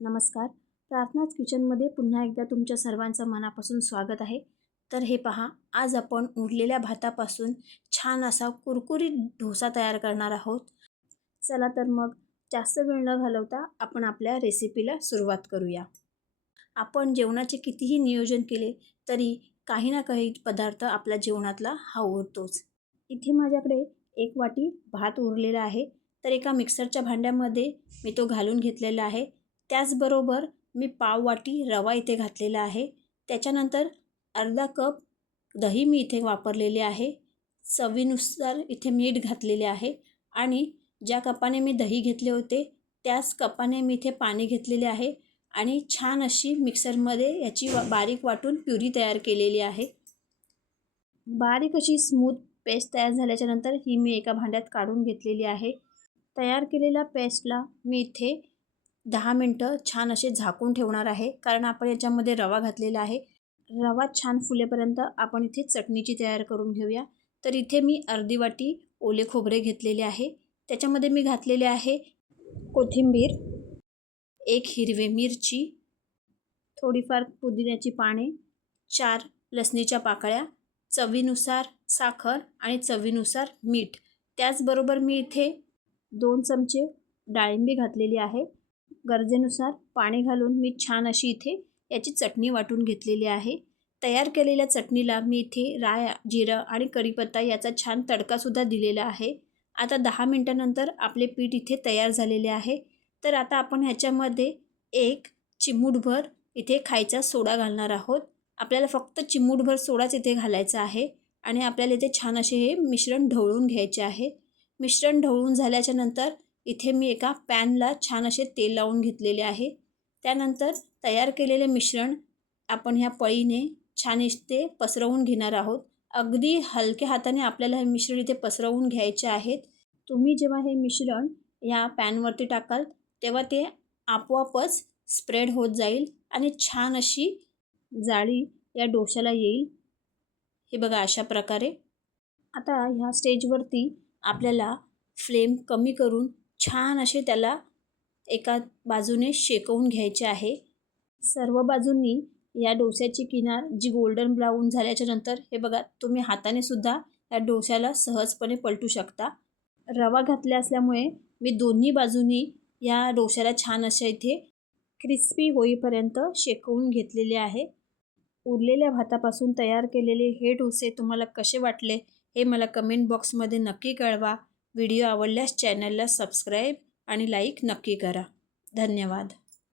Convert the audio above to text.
नमस्कार. प्रार्थनाच किचनमध्ये पुन्हा एकदा तुमच्या सर्वांचं मनापासून स्वागत आहे. तर हे पहा, आज आपण उरलेल्या भातापासून छान असा कुरकुरीत डोसा तयार करणार आहोत. चला तर मग जास्त वेळ न घालवता आपण आपल्या रेसिपीला सुरुवात करूया. आपण जेवणाचे कितीही नियोजन केले तरी काही ना काही पदार्थ आपल्या जेवणातला हा उरतोच. इथे माझ्याकडे 1 वाटी भात उरलेला आहे. तर एका मिक्सरच्या भांड्यामध्ये मी तो घालून घेतलेला आहे. त्याचबरोबर मी पाव वाटी रवा इथे घातलेला आहे. त्याच्यानंतर अर्धा कप दही मी इथे वापरलेले आहे. चवीनुसार इथे मीठ घातलेले आहे आणि ज्या कपाने मी दही घेतले होते त्याच कपाने मी इथे पाणी घेतलेले आहे आणि छान अशी मिक्सरमध्ये याची बारीक वाटून प्युरी तयार केलेली आहे. बारीक अशी स्मूथ पेस्ट तयार झाल्याच्या नंतर ही मी एका भांड्यात काढून घेतलेली आहे. तयार केलेल्या पेस्टला मी इथे 10 मिनटं छान असे झाकून ठेवणार आहे, कारण आपण याच्यामध्ये रवा घातलेला आहे. रवा छान फुलेपर्यंत आपण इथे चटणीची तयार करून घेऊया. तर इथे मी अर्धी वाटी ओले खोबरे घेतलेले आहे. त्याच्यामध्ये मी घातलेले आहे कोथिंबीर, 1 हिरवी मिरची, थोडीफार पुदिन्याची पाने, 4 लसणीच्या पाकळ्या, चवीनुसार साखर आणि चवीनुसार मीठ. त्याचबरोबर मी इथे 2 चमचे डाळिंबी घातलेली आहे. गरजेनुसार पाणी घालून मी छान अशी इथे याची चटणी वाटून घेतलेली आहे. तयार केलेल्या चटणीला मी इथे राय, जिरं आणि कढीपत्ता याचा छान तडकासुद्धा दिलेला आहे. आता 10 मिनटानंतर आपले पीठ इथे तयार झालेले आहे. तर आता आपण ह्याच्यामध्ये 1 चिमूटभर इथे खायचा सोडा घालणार आहोत. आपल्याला फक्त चिमूटभर सोडाच इथे घालायचा आहे आणि आपल्याला इथे छान असे हे मिश्रण ढवळून घ्यायचे आहे. मिश्रण ढवळून झाल्याच्या नंतर इथे मी एका पॅनला छान असे तेल लावून घेतलेले आहे. त्यानंतर तयार केलेले मिश्रण आपण ह्या पळीने छान इथे पसरवून घेणार आहोत. अगदी हलक्या हाताने आपल्याला हे मिश्रण इथे पसरवून घ्यायचे आहेत. तुम्ही जेव्हा हे मिश्रण या पॅनवरती टाकाल तेव्हा ते आपोआपच स्प्रेड होत जाईल आणि छान अशी जाळी या डोश्याला येईल. हे बघा अशा प्रकारे. आता ह्या स्टेजवरती आपल्याला फ्लेम कमी करून छान असे त्याला एका बाजूने शेकवून घ्यायचे आहे. सर्व बाजूंनी या डोस्याची किनार जी गोल्डन ब्राऊन झाल्याच्या नंतर हे बघा, तुम्ही हाताने सुद्धा या डोस्याला सहजपणे पलटू शकता. रवा घातला असल्यामुळे मी दोन्ही बाजूंनी या डोस्याला छान अशा इथे क्रिस्पी होईपर्यंत शेकवून घेतलेले आहे. उरलेल्या भातापासून तयार केलेले हे डोसे तुम्हाला कसे वाटले हे मला कमेंट बॉक्समध्ये नक्की कळवा. व्हिडिओ आवडल्यास चॅनलला सबस्क्राईब आणि लाईक नक्की करा. धन्यवाद.